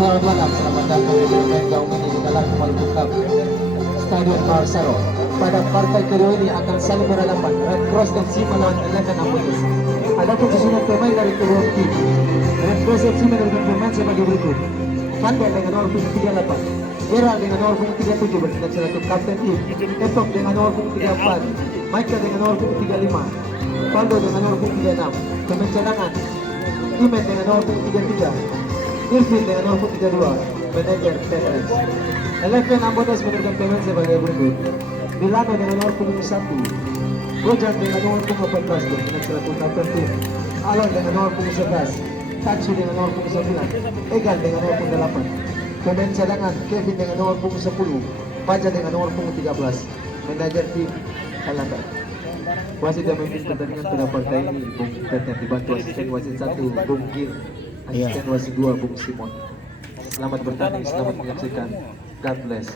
selamat malam, selamat datang di bermain gaung ini di dalam Maluku Cup Stadion Marsaro. Pada partai kedua ini akan saling berhadapan Red Cross FC melawan Eleven Ambunis. Ada susunan pemain dari kedua tim. Red Cross FC menurunkan pemain sebagai berikut: Fandel dengan nomor punggung 38, Gerald dengan nomor punggung 37 bertindak selaku kapten tim, Etok dengan nomor punggung 34, Michael dengan nomor punggung 35, Faldo dengan nomor punggung 36, pemain cadangan Imet dengan nomor punggung 33, Irvin dengan nomor punggung 32, manajer TNS. Eleven Ambunis menurunkan pemain sebagai berikut: Milano dengan nomor punggung 1, Bojan dengan nomor punggung 14 bertindak selaku kapten tim, Alon dengan nomor punggung 11, Tatsu dengan nomor punggung 9, Egal dengan nomor punggung 8, pemain cadangan Kevin dengan nomor punggung 10, Fajar dengan nomor punggung 13, manajer tim Kalaka. Wasit yang memimpin pertandingan pada partai ini Bung Teten, dibantu asisten wasit 1 Bung Gil, asisten wasit 2 Bung Simon. Selamat bertanding, selamat menyaksikan. God bless.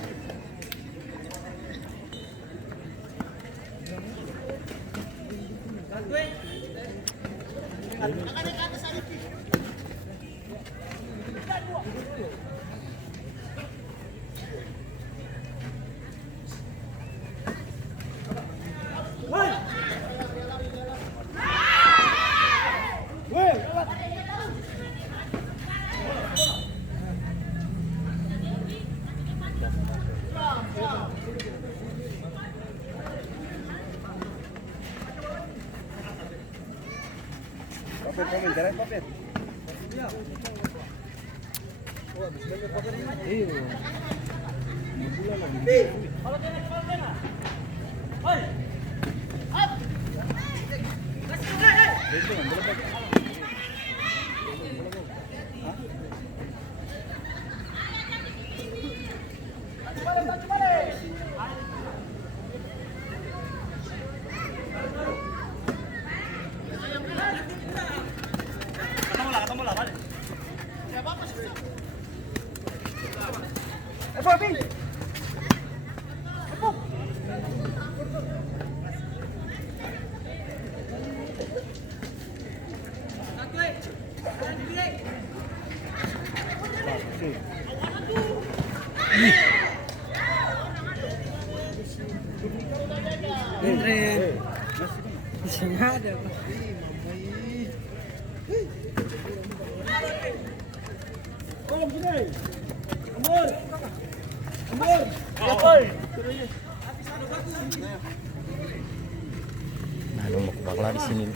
Nah, lu mau bakla di sini.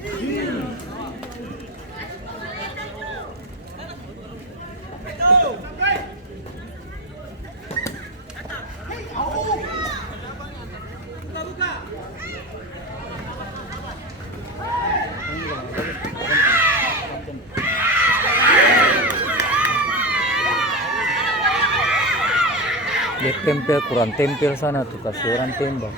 Dia tempel, kurang tempel sana tuh, kasih orang tembak.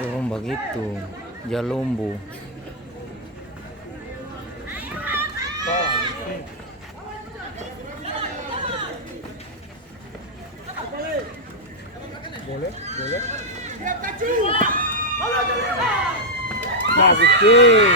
Oh begitu, Jalombo. Boleh, boleh. Bagus tuh.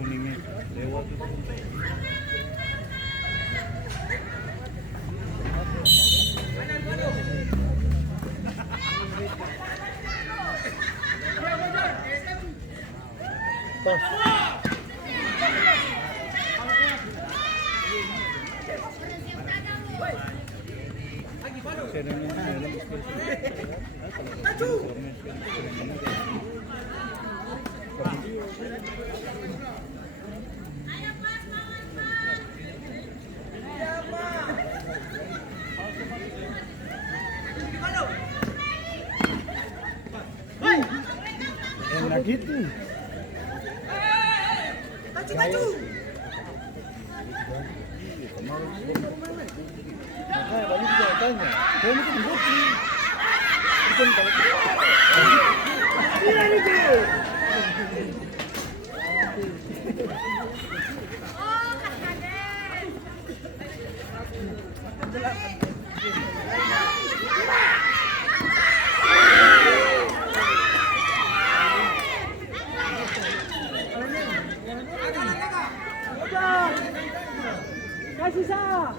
Kuningnya lewat. Enak gitu. Maju. Makanya tadi juga tanya, kamu itu bukti. Itu kalau tidak itu. Kasih sah.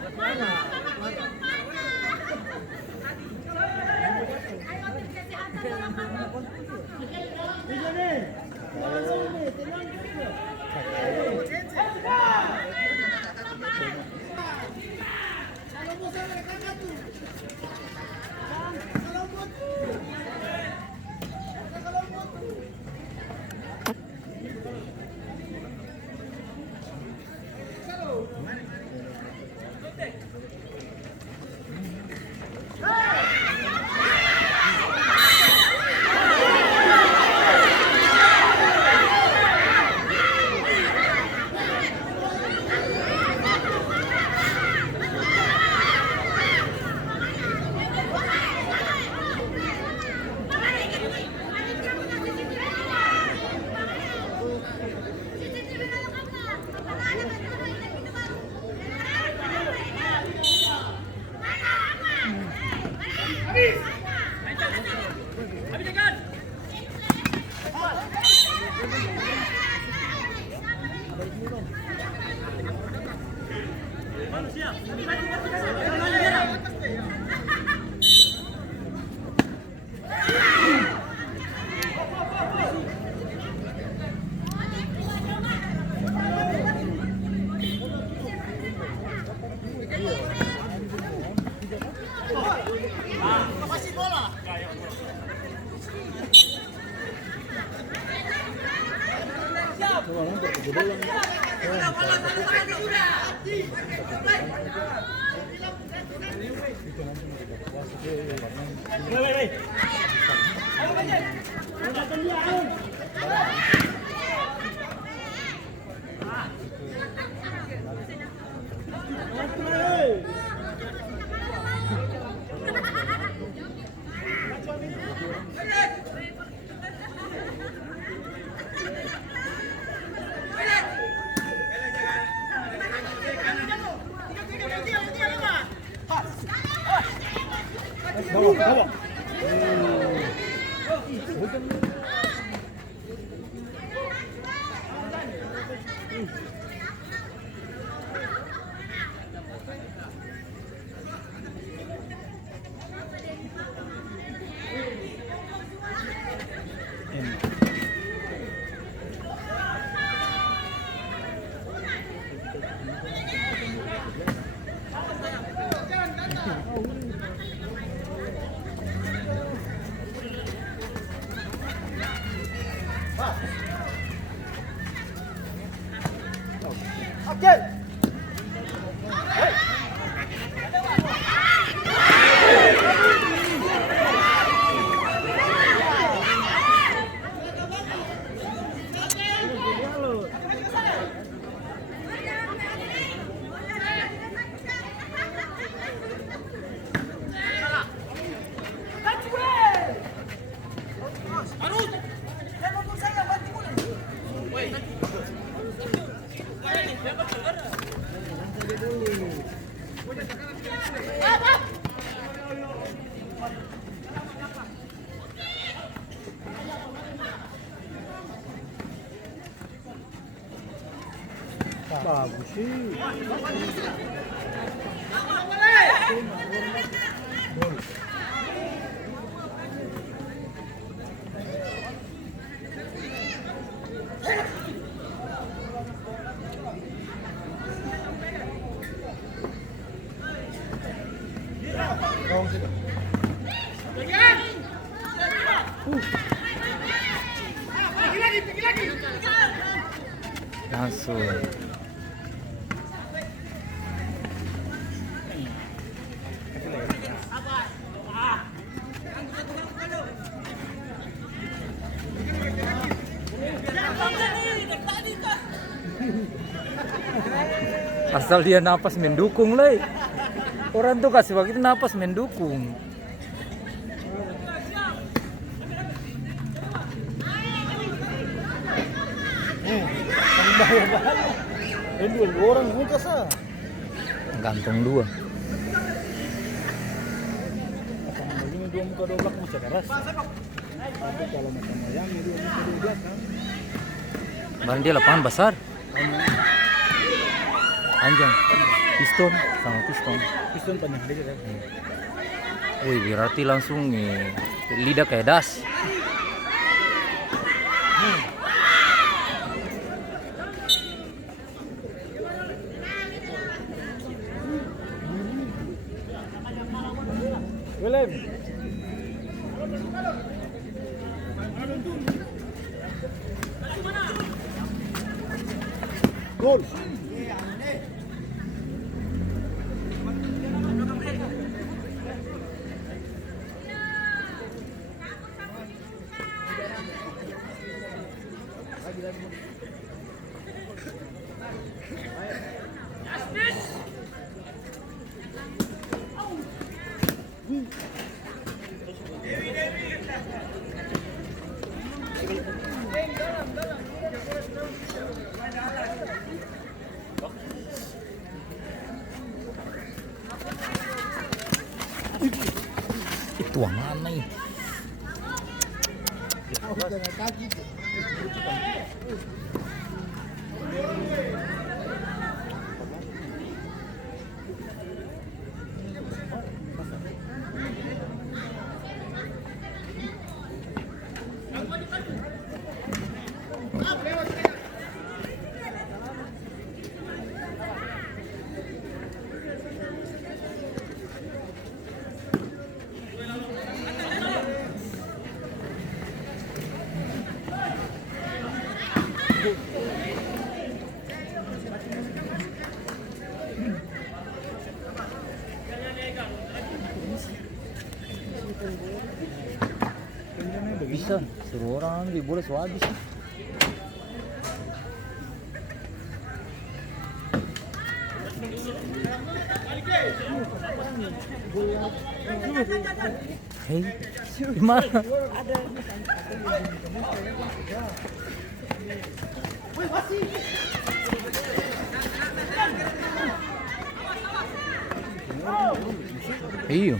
Bagus sih. Langsung. Asal dia napas mendukung lah. Orang tuh kasih begitu napas mendukung. Ini dua orang muka sah. Gantung dua. Ini dua muka dua belakang masih keras. Tapi kalau macam Miami dua muka dua belakang. Kemarin dia lapangan besar. Panjang. Piston sama piston. Piston panjang dikit ya. Wih, berarti langsung lidah kayak das. Willem. Gol. Itu yang mana ini? Pilihannya begini. Bisa, suruh orang ambil bola so habis. Hei, gimana? Iya.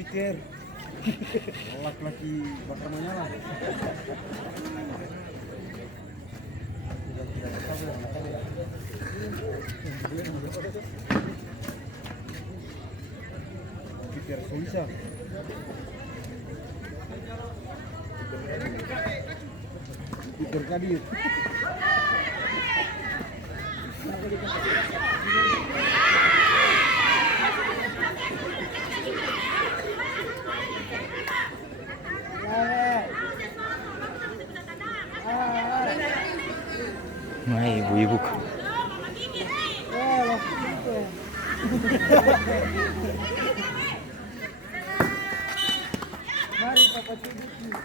Pikir laki-laki bakar menyala. Pikir Suisa. Pikir Kadir. Nah, ibu-ibu. Mari Papa Cibuki.